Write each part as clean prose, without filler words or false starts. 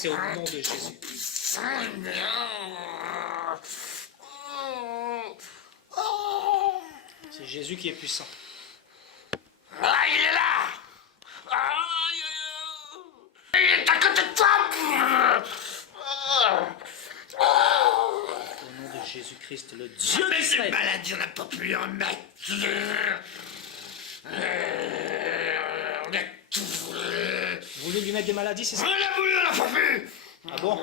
c'est au nom de Jésus. C'est Jésus qui est puissant. Ah, il est là. Il est à côté de toi. Au nom de Jésus-Christ, le Dieu Mais cette d'Israël. maladie, on n'a pas pu en mettre. On a tout voulu. Vous voulez lui mettre des maladies, c'est ça? On l'a voulu, on l'a pas pu. Ah bon?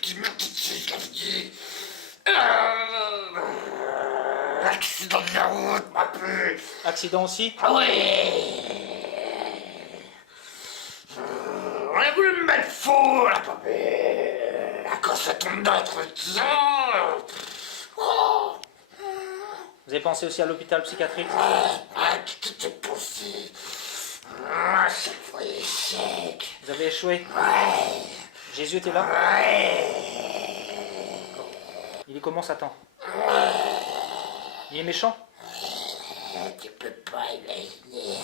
Qui meurt tout de suite, la vie. L'accident de la route m'a pu. Accident aussi? Ah oui. On a voulu me mettre fou, on l'a pas pu. À cause de ton autre sang. Oh. Vous avez pensé aussi à l'hôpital psychiatrique? Tout est possible. À chaque fois, échec. Vous avez échoué? Ouais. Jésus était là? Ouais. Il est comment, Satan? Il est méchant? Tu peux pas imaginer.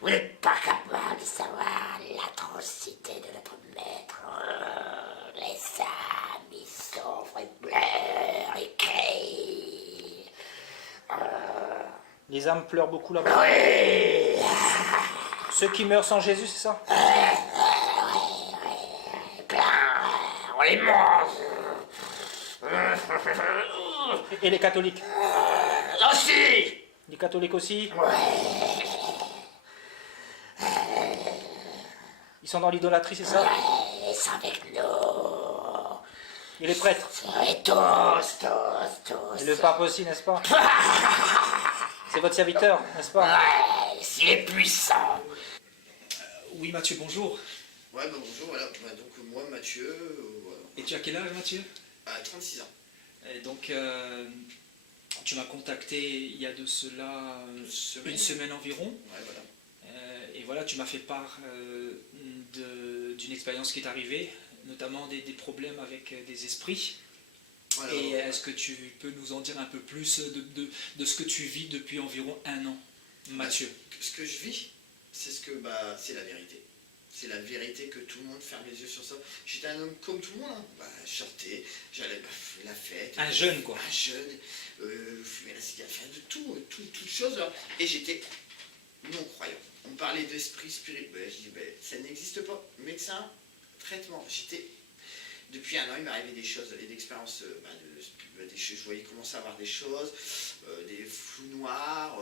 Vous n'êtes pas capable de savoir l'atrocité de notre maître. Les âmes, ils souffrent, ils pleurent, ils crient. Les âmes pleurent beaucoup là-bas. Oui. Ceux qui meurent sans Jésus, c'est ça? On les mange. Et les catholiques? Aussi. Les catholiques aussi? Ils sont dans l'idolâtrie, c'est ça? Ils sont avec nous. Et les prêtres? Et tous. Et le pape aussi, n'est-ce pas? C'est votre serviteur, n'est-ce pas? Ouais, s'il est puissant. Oui, Mathieu, bonjour. Ouais, bah bonjour, voilà. Bah, donc moi, Mathieu, voilà. Et tu as quel âge, Mathieu? 36 ans. Et donc, tu m'as contacté il y a de cela une semaine environ. Ouais, voilà. Et voilà, tu m'as fait part d'une expérience qui est arrivée, notamment des problèmes avec des esprits. Voilà, Et voilà. est-ce que tu peux nous en dire un peu plus de ce que tu vis depuis environ 1 an, Mathieu? Ce que je vis, c'est c'est la vérité. C'est la vérité que tout le monde ferme les yeux sur ça. J'étais un homme comme tout le monde. Hein. Bah, je sortais, j'allais la fête. Un jeune, quoi. Un jeune, fumais la cigarette, faire de toutes choses. Hein. Et j'étais non-croyant. On me parlait d'esprit spirituel. Je dis, ça n'existe pas. Médecin, traitement. Depuis 1 an, il m'est arrivé des choses, des expériences, je voyais commencer à avoir des choses, des flous noirs,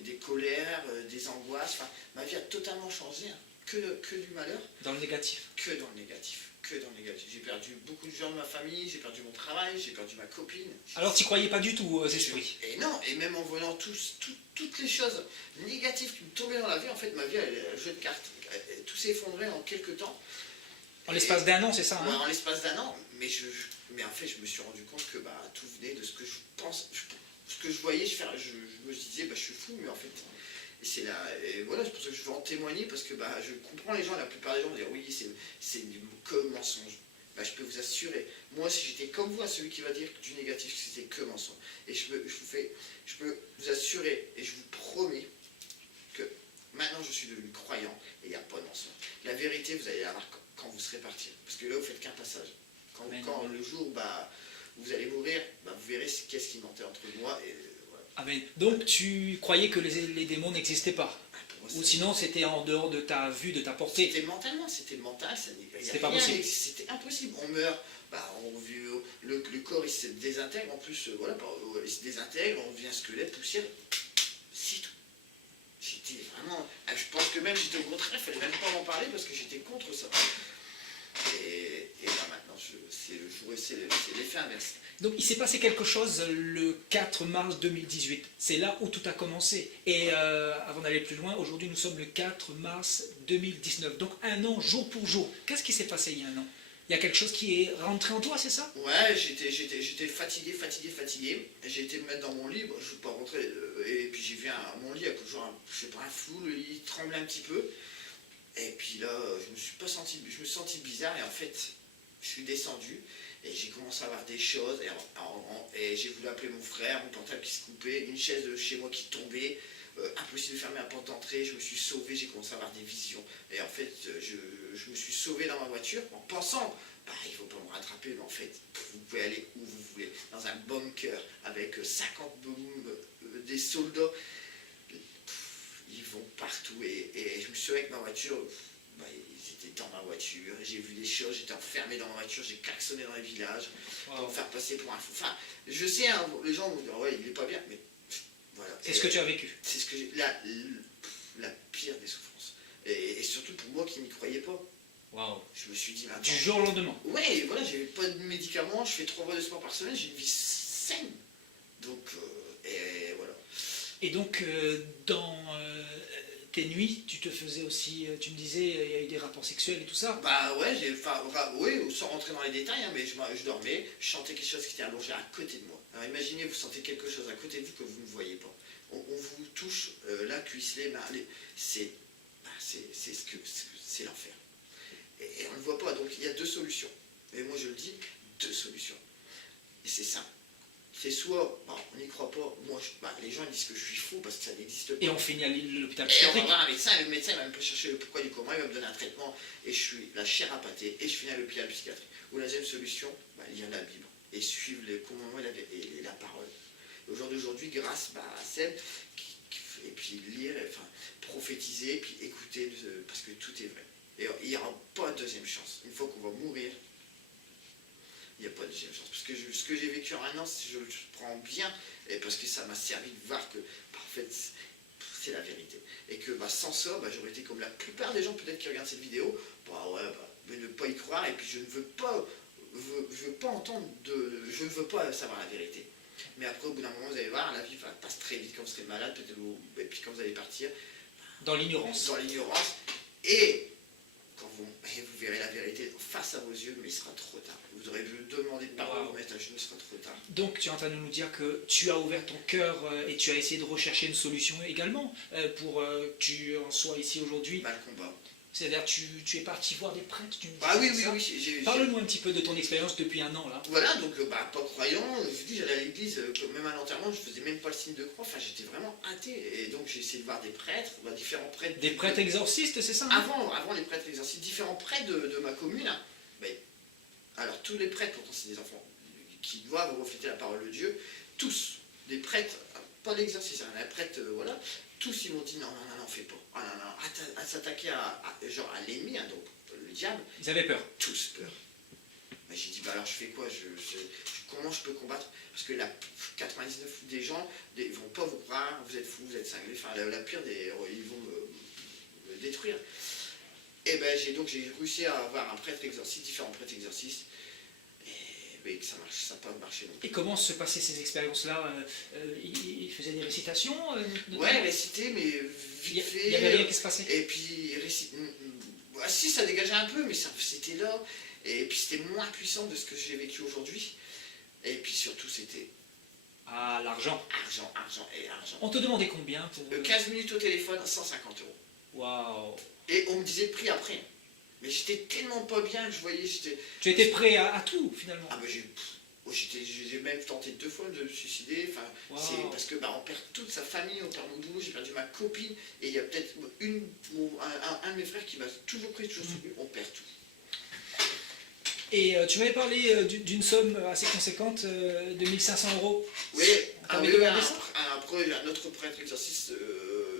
des colères, des angoisses. Enfin, ma vie a totalement changé. Hein. Que du malheur. Dans le négatif? Que dans le négatif. J'ai perdu beaucoup de gens de ma famille, j'ai perdu mon travail, j'ai perdu ma copine. Alors tu croyais pas du tout aux esprits? Et non, et même en voyant toutes les choses négatives qui me tombaient dans la vie, en fait, ma vie, elle jeu de cartes. Tout s'est effondré en quelques temps. En l'espace d'1 an, c'est ça, hein? En l'espace d'1 an, mais en fait, je me suis rendu compte que tout venait de ce que je pense, ce que je voyais, je me disais, je suis fou, mais en fait, et c'est là, et voilà, c'est pour ça que je veux en témoigner, parce que je comprends les gens, la plupart des gens vont dire, oui, c'est que mensonge. Je peux vous assurer, moi, si j'étais comme vous, celui qui va dire du négatif, c'était que mensonge. Et je peux vous assurer, et je vous promets, que maintenant, je suis devenu croyant, et il n'y a pas de mensonge. La vérité, vous allez la voir quand vous serez parti. Parce que là, vous faites qu'un passage. Quand le jour où vous allez mourir, vous verrez qu'est-ce qui mentait entre moi et voilà. Amen. Donc tu croyais que les démons n'existaient pas? Pour moi, Ou sinon c'était en dehors de ta vue, de ta portée? C'était mentalement, c'était le mental, c'était pas possible. C'était impossible. On meurt, le corps il se désintègre, en plus, il se désintègre, on devient squelette, poussière, c'est tout. J'étais vraiment. Je pense que même j'étais au contraire, il fallait même pas m'en parler parce que j'étais contre ça. Et maintenant, c'est le jour, c'est l'effet inverse. Donc il s'est passé quelque chose le 4 mars 2018. C'est là où tout a commencé. Et avant d'aller plus loin, aujourd'hui nous sommes le 4 mars 2019. Donc 1 an, jour pour jour. Qu'est-ce qui s'est passé il y a 1 an? Il y a quelque chose qui est rentré en toi, c'est ça? Ouais, j'étais fatigué. J'ai été me mettre dans mon lit, je ne suis pas rentré. Et puis j'ai vu mon lit, un flou, le lit tremblait un petit peu. Et puis là, je me suis senti bizarre et en fait, je suis descendu et j'ai commencé à avoir des choses et j'ai voulu appeler mon frère, mon portable qui se coupait, une chaise de chez moi qui tombait. impossible de fermer la porte d'entrée, je me suis sauvé, j'ai commencé à avoir des visions. Et en fait, je me suis sauvé dans ma voiture en pensant, bah, il ne faut pas me rattraper, mais en fait, vous pouvez aller où vous voulez, dans un bunker avec 50 bombes, des soldats, ils vont partout. Et je me suis sauvé avec ma voiture, bah, ils étaient dans ma voiture, j'ai vu des choses, j'étais enfermé dans ma voiture, j'ai klaxonné dans les villages pour me faire passer pour un fou. Enfin, je sais, hein, les gens vont dire, ouais, il est pas bien, mais voilà. C'est ce que tu as vécu. C'est ce que j'ai. La pire des souffrances. Et surtout pour moi qui n'y croyais pas. Waouh. Je me suis dit, mais attends. Du jour au lendemain. Ouais, voilà, j'ai pas de médicaments, je fais 3 fois de sport par semaine, j'ai une vie saine. Donc, et voilà. Et donc, dans tes nuits, tu te faisais aussi, tu me disais, il y a eu des rapports sexuels et tout ça. Bah ouais, oui, sans rentrer dans les détails, hein, mais je dormais, je chantais quelque chose qui était allongé à côté de moi. Alors imaginez, vous sentez quelque chose à côté de vous que vous ne voyez pas. On vous touche la cuisse, les mains, c'est l'enfer. Et on ne le voit pas, donc il y a 2 solutions. Et moi je le dis, 2 solutions. Et c'est simple. C'est soit, bah, on n'y croit pas, moi, les gens disent que je suis fou parce que ça n'existe pas. Et on finit à l'hôpital Et on va psychiatrique. voir un médecin, et le médecin va me chercher le pourquoi du comment, il va me donner un traitement, et je suis la chair à pâté, et je finis à l'hôpital psychiatrique. Ou la deuxième solution, bah, lire la Bible, et suivre les commandements et la parole. Au jour d'aujourd'hui, grâce à Seb, et puis lire, enfin, prophétiser, puis écouter, parce que tout est vrai. Et il n'y aura pas de deuxième chance. Une fois qu'on va mourir, il n'y a pas de deuxième chance. Parce que ce que j'ai vécu en un an, je le prends bien, et parce que ça m'a servi de voir que, en fait, c'est la vérité. Et que sans ça, j'aurais été comme la plupart des gens peut-être qui regardent cette vidéo, mais ne pas y croire, et puis je ne veux pas, entendre, je ne veux pas savoir la vérité. Mais après, au bout d'un moment, vous allez voir, la vie passe très vite quand vous serez malade, peut-être, et puis quand vous allez partir. Dans l'ignorance. Dans l'ignorance. Et quand vous verrez la vérité face à vos yeux, mais il sera trop tard. Vous aurez demandé de pardon, vous mettre à genoux, il sera trop tard. Donc tu es en train de nous dire que tu as ouvert ton cœur et tu as essayé de rechercher une solution également pour que tu en sois ici aujourd'hui. Mal combat. C'est-à-dire tu es parti voir des prêtres, tu me dis. Ah oui. Parle-nous un petit peu de ton expérience depuis un an là. Voilà, donc pas croyant, je vous dis, j'allais à l'église, même à l'enterrement, je faisais même pas le signe de croix, enfin j'étais vraiment athée. Et donc j'ai essayé de voir des prêtres, différents prêtres. Des prêtres exorcistes, c'est ça, hein? Avant les prêtres exorcistes, différents prêtres de ma commune. Alors tous les prêtres, pourtant c'est des enfants qui doivent refléter la parole de Dieu, tous, des prêtres, pas l'exorcisme, un prêtre, voilà, tous ils m'ont dit non, fais pas. Ah non, à s'attaquer à l'ennemi, hein, donc le diable. Ils avaient peur. Tous peur. J'ai dit, alors je fais quoi, comment je peux combattre? Parce que 99 des gens ne vont pas vous croire, vous êtes fous, vous êtes cinglés, enfin la pire des héros, ils vont me détruire. Et j'ai réussi à avoir un prêtre exorciste, différents prêtres exorcistes, et que ça n'a pas marché non plus. Et comment se passaient ces expériences-là? Ils faisaient des récitations? Ouais, réciter, mais vite fait. Il n'y avait rien qui se passait? Et puis, si, ça dégageait un peu, mais c'était là. Et puis c'était moins puissant de ce que j'ai vécu aujourd'hui. Et puis surtout, c'était... Ah, l'argent. Argent. On te demandait combien pour... 15 minutes au téléphone, 150 €. Waouh. Et on me disait le prix après. Mais j'étais tellement pas bien que je voyais... Tu étais prêt à tout, finalement? Ah j'ai même tenté 2 fois de me suicider. Enfin, wow. C'est parce que on perd toute sa famille, on perd mon boulot, j'ai perdu ma copine. Et il y a peut-être un de mes frères qui m'a toujours pris, toujours soutenu. On perd tout. Et tu m'avais parlé d'une somme assez conséquente de 1500 €. Oui, après un autre prêtre exorciste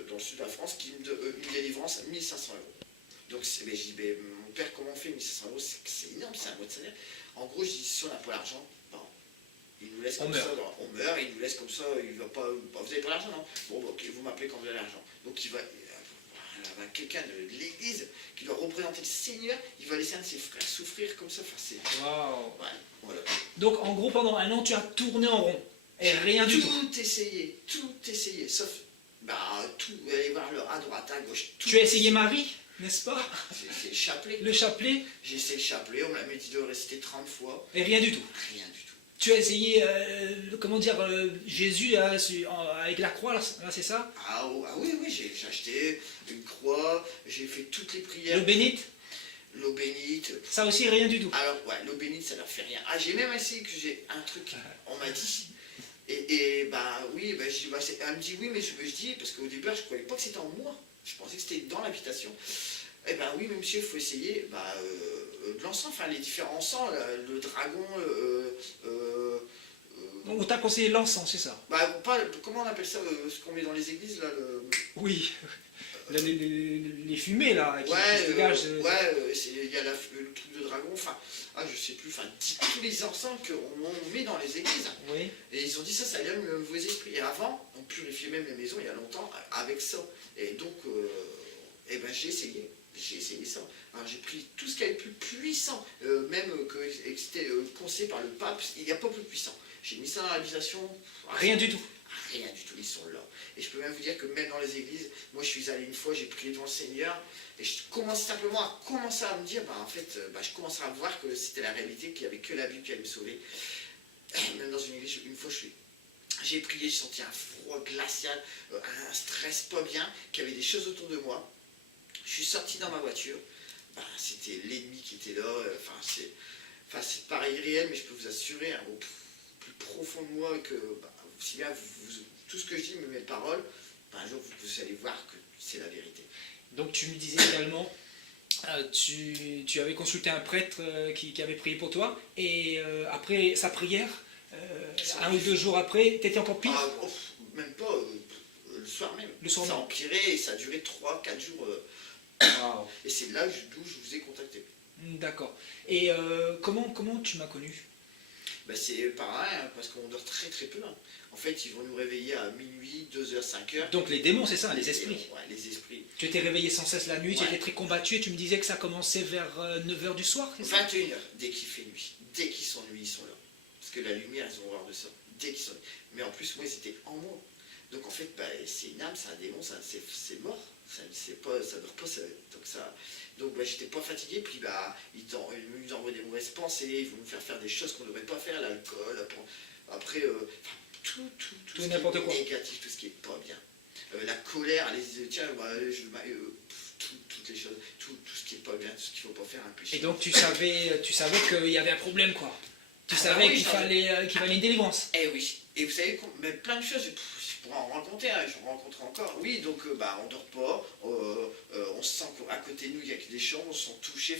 dans le sud de la France qui me donne une délivrance à 1500 €. Donc j'ai dit, mon père, comment on fait 1500 €? C'est énorme, c'est un mois de salaire. En gros, je dis, si on n'a pas l'argent, il nous laisse comme ça, on meurt, il nous laisse comme ça, il va pas. Vous n'avez pas l'argent, non? Bon, ok, vous m'appelez quand vous avez l'argent. Donc il va quelqu'un de l'église qui doit représenter le Seigneur, il va laisser un de ses frères souffrir comme ça. Enfin, c'est... Waouh. Ouais, voilà. Donc en gros, pendant un an, tu as tourné en rond. Et rien du tout. Tout essayé, sauf tout, aller voir à droite, à gauche. Tu as essayé Marie, n'est-ce pas? J'ai essayé le chapelet. Le chapelet? J'ai essayé le chapelet, on me l'a dit de réciter 30 fois. Et rien du tout. Rien du tout. Tu as essayé, Jésus avec la croix, là, c'est ça? Ah oui, j'ai acheté une croix, j'ai fait toutes les prières. L'eau bénite? L'eau bénite. Ça aussi, rien du tout. Alors, ouais, l'eau bénite, ça leur fait rien. Ah, j'ai même essayé que j'ai un truc, on m'a dit, Bah oui, bah, elle me dit oui, mais je dis, parce qu'au début, je croyais pas que c'était en moi. Je pensais que c'était dans l'habitation. Eh ben oui, mais monsieur, il faut essayer de l'encens, enfin les différents encens, le dragon, Donc, on t'a conseillé l'encens, c'est ça? comment on appelle ça, ce qu'on met dans les églises là, Oui, les fumées là, qui se dégagent. il y a le truc de dragon, enfin, je sais plus, enfin, tous les encens qu'on met dans les églises. Oui. Et ils ont dit ça éloigne le mauvais esprit. Et avant, on purifiait même les maisons il y a longtemps avec ça. Et donc, j'ai essayé. J'ai essayé ça. Alors j'ai pris tout ce qui est plus puissant, même que c'était conseillé par le pape, il n'y a pas plus puissant. J'ai mis ça dans l'habitation. Rien du tout. Rien du tout, ils sont là. Et je peux même vous dire que même dans les églises, moi je suis allé une fois, j'ai prié devant le Seigneur, et je commence simplement à me dire, je commençais à voir que c'était la réalité, qu'il n'y avait que la Bible qui allait me sauver. Même dans une église, une fois j'ai prié, j'ai senti un froid glacial, un stress pas bien, qu'il y avait des choses autour de moi. Je suis sorti dans ma voiture, c'était l'ennemi qui était là, c'est pas irréel, mais je peux vous assurer, au plus profond de moi, que si bien tout ce que je dis, mes paroles, un jour vous allez voir que c'est la vérité. Donc tu me disais également, tu avais consulté un prêtre qui avait prié pour toi, et après sa prière, 1 ou 2 jours après, tu étais encore pire? Même pas, le soir même. Le soir ça a même. empiré et ça a duré 3-4 jours. Wow. Et c'est là d'où je vous ai contacté. D'accord. Et comment tu m'as connu? C'est pareil, hein, parce qu'on dort très très peu. Hein. En fait, ils vont nous réveiller à minuit, 2h, 5h. Donc les démons, c'est ça, les esprits. Ouais, les esprits. Tu étais réveillé sans cesse la nuit, tu Ouais. étais très combattu, et tu me disais que ça commençait vers 9h du soir, c'est ça? 21h, dès qu'il fait nuit. Dès qu'ils sont nuit, ils sont là. Parce que la lumière, ils ont horreur de ça. Dès qu'ils sont nuit. Mais en plus, moi, ils étaient en moi. Donc en fait, c'est une âme, c'est un démon, c'est mort. Ça ne dort pas. Donc j'étais pas fatigué, puis ils nous envoient des mauvaises pensées, ils vont nous faire des choses qu'on ne devrait pas faire, l'alcool, après, tout ce qui n'importe est quoi. négatif, tout ce qui est pas bien. La colère, toutes les choses, tout ce qui est pas bien, tout ce qu'il ne faut pas faire, un péché. Et donc tu savais qu'il y avait un problème, quoi. Tu savais oui, qu'il fallait une délivrance. Eh oui, et vous savez, mais plein de choses, je pourrais en raconter, hein, j'en rencontre encore. Oui, donc on dort pas, on se sent qu'à côté de nous, il y a que des chambres, on se sent touché,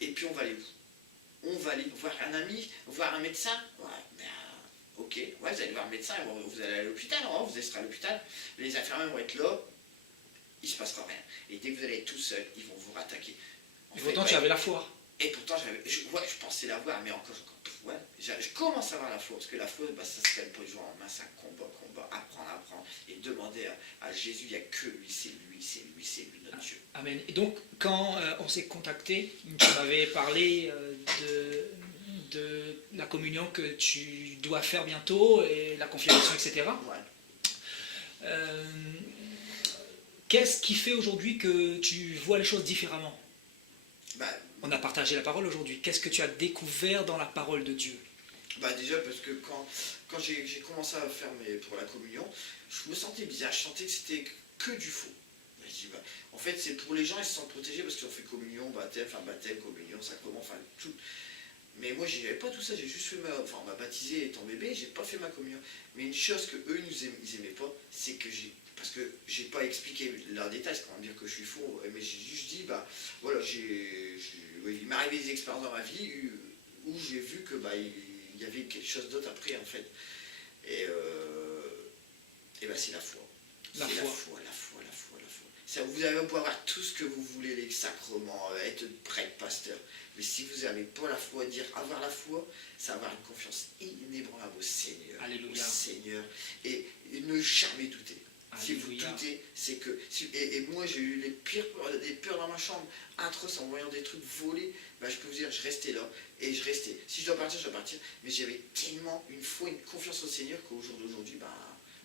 et puis on va aller où? On va aller voir un ami, voir un médecin. Ouais, mais ok, ouais, vous allez voir un médecin, vous allez à l'hôpital, hein, vous serez à l'hôpital, les infirmiers vont être là, il se passera rien. Et dès que vous allez être tout seul, ils vont vous rattaquer. Et pourtant tu avais la foi. Et pourtant, je pensais l'avoir, mais encore, je commence à avoir la foi, parce que la foi, ça se calme pas du jour au lendemain, c'est un combat, apprendre, et demander à Jésus, il n'y a que lui, c'est lui, notre Dieu. Amen. Et donc, quand on s'est contacté, tu m'avais parlé de la communion que tu dois faire bientôt, et la confirmation, etc. Ouais. Qu'est-ce qui fait aujourd'hui que tu vois les choses différemment? On a partagé la parole aujourd'hui. Qu'est-ce que tu as découvert dans la parole de Dieu? Déjà parce que quand j'ai commencé à faire pour la communion, je me sentais bizarre, je sentais que c'était que du faux. Je dis, en fait c'est pour les gens, ils se sentent protégés parce qu'ils ont fait communion, baptême, communion, sacrement, tout. Mais moi j'avais pas tout ça, j'ai juste fait on m'a baptisé étant bébé, j'ai pas fait ma communion. Mais une chose que eux ils aimaient pas, c'est que parce que j'ai pas expliqué leurs détails, c'est quand même dire que je suis faux, mais j'ai juste dit, voilà, il m'est arrivé des expériences dans ma vie où j'ai vu que il y avait quelque chose d'autre après en fait. Et c'est la foi. La foi. Ça, vous allez pouvoir avoir tout ce que vous voulez, les sacrements, être prêtre, pasteur. Mais si vous n'avez pas la foi, avoir la foi, c'est avoir une confiance inébranlable au Seigneur. Alléluia. Au Seigneur. Et ne jamais douter. Alléluia. Si vous doutez, c'est que... Et moi, j'ai eu des peurs dans ma chambre, atroces, en voyant des trucs volés. Je peux vous dire, je restais là, et je restais. Si je dois partir, je dois partir. Mais j'avais tellement une foi, une confiance au Seigneur qu'au jour d'aujourd'hui,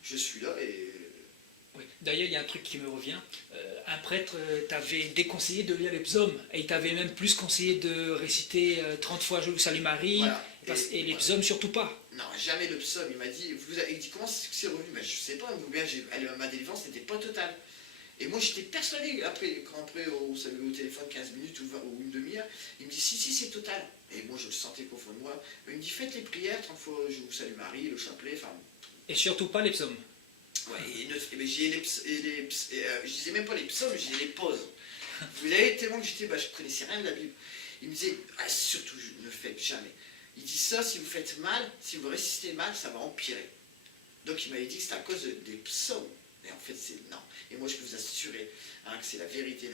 je suis là et... Oui. D'ailleurs, il y a un truc qui me revient. Un prêtre t'avait déconseillé de lire les psaumes, et il t'avait même plus conseillé de réciter 30 fois Je vous salue Marie, voilà. et les psaumes surtout pas. Non, jamais le psaume. Il m'a dit, comment c'est revenu? Je sais pas, ou bien ma délivrance n'était pas totale. Et moi j'étais persuadé, quand on s'est eu au téléphone 15 minutes ou une demi-heure, il me dit si c'est total. Et moi je le sentais au fond de moi. Il me dit faites les prières, 30 fois je vous salue Marie, le chapelet, enfin. Et surtout pas les psaumes. Ouais, mais je disais même pas les psaumes, je disais les pauses. Vous avez tellement que je connaissais rien de la Bible. Il me disait, surtout ne le faites jamais. Il dit ça, si vous faites mal, si vous résistez mal, ça va empirer. Donc il m'avait dit que c'était à cause des psaumes. Mais en fait, c'est non. Et moi, je peux vous assurer que c'est la vérité.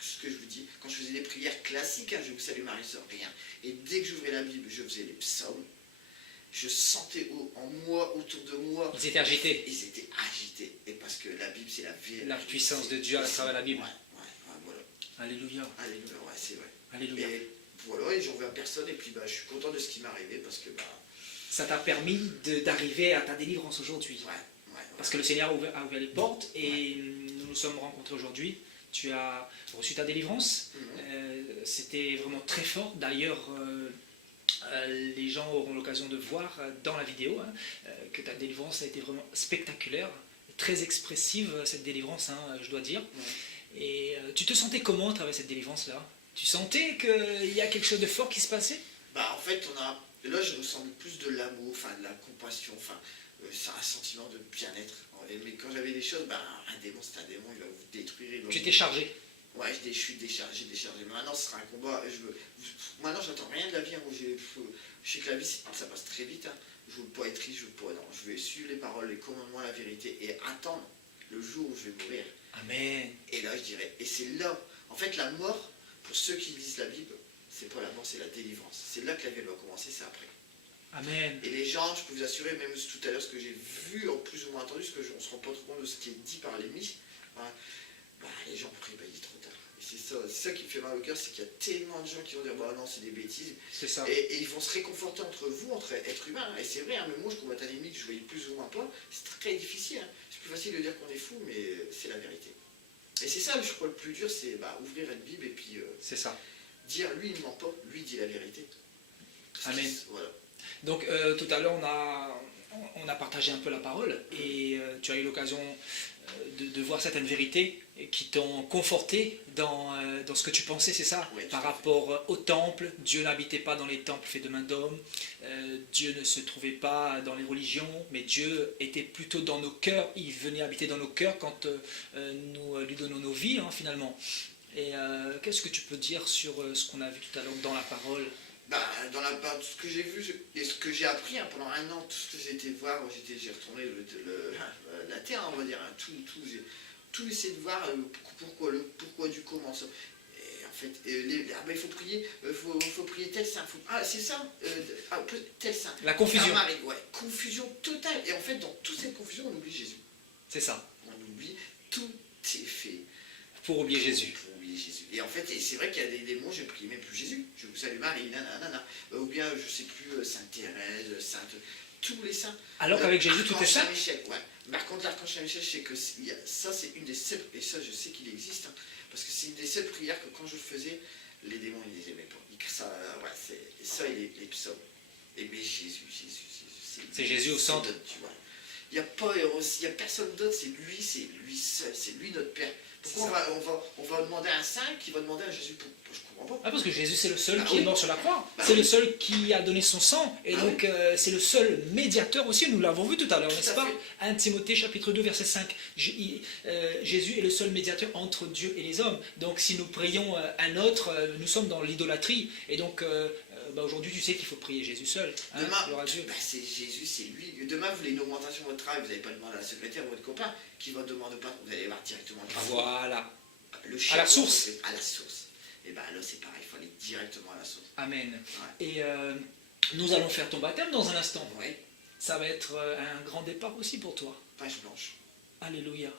Ce que je vous dis, quand je faisais des prières classiques, je vous salue Marie, ça, rien. Et dès que j'ouvrais la Bible, je faisais les psaumes. Je sentais en moi, autour de moi. Ils étaient agités. Ils étaient agités. Et parce que la Bible, c'est la vérité. La puissance de Dieu à travers la Bible. Ouais, voilà. Alléluia. Alléluia, ouais, c'est vrai. Alléluia. Et voilà, et j'en veux à personne. Et puis, je suis content de ce qui m'est arrivé parce que, ça t'a permis d'arriver à ta délivrance aujourd'hui. Ouais. Parce que le Seigneur a ouvert les portes et nous nous sommes rencontrés aujourd'hui. Tu as reçu ta délivrance. C'était vraiment très fort. D'ailleurs, les gens auront l'occasion de voir dans la vidéo que ta délivrance a été vraiment spectaculaire, très expressive cette délivrance, je dois dire. Et tu te sentais comment à travers cette délivrance-là? Tu sentais qu'il y a quelque chose de fort qui se passait? En fait, là, je ressens plus de l'amour, de la compassion, c'est un sentiment de bien-être. Mais quand j'avais des choses, un démon, c'est un démon, il va vous détruire. Tu étais chargé? Ouais, je suis déchargé. Mais maintenant, ce sera un combat. Maintenant, j'attends rien de la vie. Je sais que la vie, ça passe très vite. Je ne veux pas être triste, je vais suivre les paroles, les commandements, la vérité et attendre le jour où je vais mourir. Amen. Et là, je dirais, et c'est là, en fait, la mort, pour ceux qui lisent la Bible, c'est pas la mort, c'est la délivrance. C'est là que la vie va commencer, c'est après. Amen. Et les gens, je peux vous assurer, même tout à l'heure, ce que j'ai vu, en plus ou moins entendu, parce qu'on ne se rend pas trop compte de ce qui est dit par les miches, les gens prient, il est trop tard. Et c'est ça qui me fait mal au cœur, c'est qu'il y a tellement de gens qui vont dire, non, c'est des bêtises. C'est ça. Et ils vont se réconforter entre vous, entre êtres humains. Et c'est vrai, même moi, je combatte un ennemi que je voyais plus ou moins pas. C'est très difficile. C'est plus facile de dire qu'on est fou, mais c'est la vérité. Et c'est ça, je crois, le plus dur, c'est ouvrir une Bible et puis c'est ça. dire, lui, il ne ment pas, lui, il dit la vérité. Amen. Voilà. Donc, tout à l'heure, on a partagé un peu la parole et tu as eu l'occasion de voir certaines vérités qui t'ont conforté dans ce que tu pensais, c'est ça? Oui, par rapport au temple, Dieu n'habitait pas dans les temples faits de main d'homme, Dieu ne se trouvait pas dans les religions, mais Dieu était plutôt dans nos cœurs, il venait habiter dans nos cœurs quand nous lui donnons nos vies, finalement. Et qu'est-ce que tu peux dire sur ce qu'on a vu tout à l'heure dans la parole? Dans tout ce que j'ai vu et ce que j'ai appris pendant un an, tout ce que j'ai été voir, j'ai retourné la terre, on va dire, j'ai tout essayé de voir pourquoi du comment. Et en fait, il faut prier, faut prier tel saint. C'est ça, tel saint. La confusion. Confusion totale. Et en fait, dans toute cette confusion, on oublie Jésus. C'est ça. On oublie, tout est fait. Pour oublier Jésus. Pour oublier Jésus. Et en fait, c'est vrai qu'il y a des démons, je prie même plus Jésus. Je vous salue Marie, nanana. Ou bien, je sais plus, Sainte Thérèse, Sainte... Tous les saints. Alors qu'avec Jésus, tout est saint. Michel, ouais. Par contre, l'archange Saint-Michel, je sais que ça, c'est une des seules... Et ça, je sais qu'il existe. Parce que c'est une des seules prières que quand je le faisais, les démons, ils les aimaient pas. Et ça, les psaumes. Et mais Jésus. C'est Jésus au centre. Tu vois. Il n'y a personne d'autre, c'est lui seul, c'est lui notre Père. Pourquoi on va demander à un saint qui va demander à Jésus? Je ne comprends pas. Parce que Jésus c'est le seul qui est mort sur la croix. C'est le seul qui a donné son sang. Et donc c'est le seul médiateur aussi, nous l'avons vu tout à l'heure, n'est-ce pas? 1 Timothée chapitre 2 verset 5. Jésus est le seul médiateur entre Dieu et les hommes. Donc si nous prions un autre, nous sommes dans l'idolâtrie. Et donc aujourd'hui tu sais qu'il faut prier Jésus seul. Demain, c'est Jésus, c'est lui. Demain vous voulez une augmentation de votre travail, vous n'allez pas demander à la secrétaire ou à votre copain qui va demander pas, vous allez voir directement. Voilà. À la source. À la source. Et là c'est pareil, il faut aller directement à la source. Amen. Ouais. Et nous allons faire ton baptême dans un instant. Oui. Ça va être un grand départ aussi pour toi. Page blanche. Alléluia.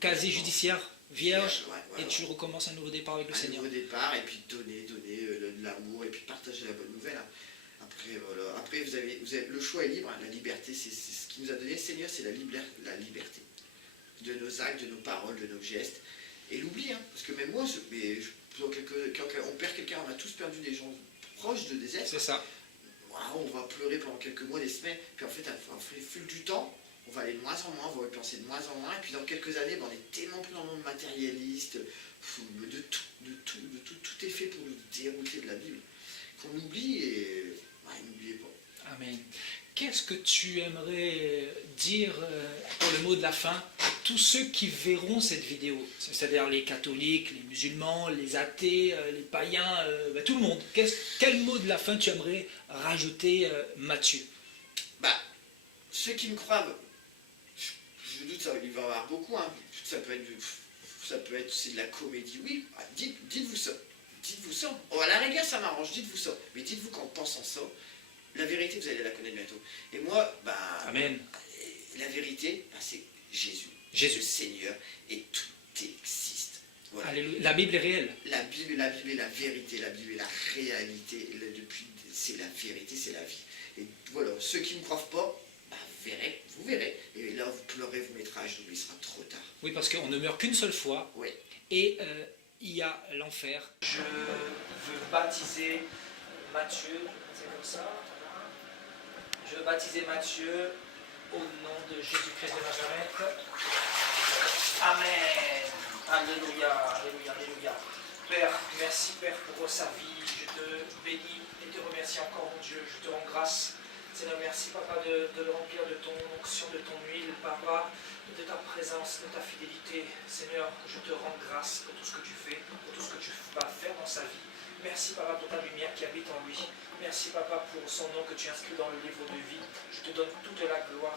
Casier judiciaire vierge. Et tu recommences un nouveau départ avec le Seigneur. Un nouveau départ et puis donner de l'amour et puis partager la bonne nouvelle. Après vous avez le choix est libre, la liberté, c'est ce qui nous a donné le Seigneur, c'est la liberté. De nos actes, de nos paroles, de nos gestes. Et l'oubli, parce que même moi, quand on perd quelqu'un, on a tous perdu des gens proches de des êtres. C'est ça. On va pleurer pendant quelques mois, des semaines, puis en fait, au fil du temps, on va aller de moins en moins, on va y penser de moins en moins, et puis dans quelques années, ben, on est tellement plus dans le monde matérialiste, tout est fait pour nous dérouter de la Bible, qu'on oublie et n'oubliez pas. Amen. Qu'est-ce que tu aimerais dire pour le mot de la fin à tous ceux qui verront cette vidéo, c'est-à-dire les catholiques, les musulmans, les athées, les païens, tout le monde. Quel mot de la fin tu aimerais rajouter, Mathieu? Bah, ceux qui me croient, je doute il va y en avoir beaucoup, hein. Ça peut être c'est de la comédie, oui, dites-vous ça. Dites-vous ça. Oh, à la rigueur, ça m'arrange, dites-vous ça. Mais dites-vous qu'en pensant ça, la vérité, vous allez la connaître bientôt. Et moi, Amen. La vérité, c'est Jésus. Jésus. Le Seigneur, et tout existe. Voilà. Alléluia. La Bible est réelle. La Bible est la vérité, la Bible est la réalité. C'est la vérité, c'est la vie. Et voilà, ceux qui ne me croient pas, vous verrez. Et là, vous pleurez, vous mettrez à genoux, il sera trop tard. Oui, parce qu'on ne meurt qu'une seule fois. Oui. Et il y a l'enfer. Je veux baptiser Mathieu, c'est comme ça. Je veux baptiser Mathieu au nom de Jésus-Christ de Nazareth. Amen. Alléluia, alléluia, alléluia. Père, merci Père pour sa vie. Je te bénis et te remercie encore, mon Dieu. Je te rends grâce. Seigneur, merci Papa de le remplir de ton onction, de ton huile, Papa, de ta présence, de ta fidélité. Seigneur, je te rends grâce pour tout ce que tu fais, pour tout ce que tu vas faire dans sa vie. Merci Papa pour ta lumière qui habite en lui. Merci Papa pour son nom que tu inscris dans le livre de vie. Je te donne toute la gloire.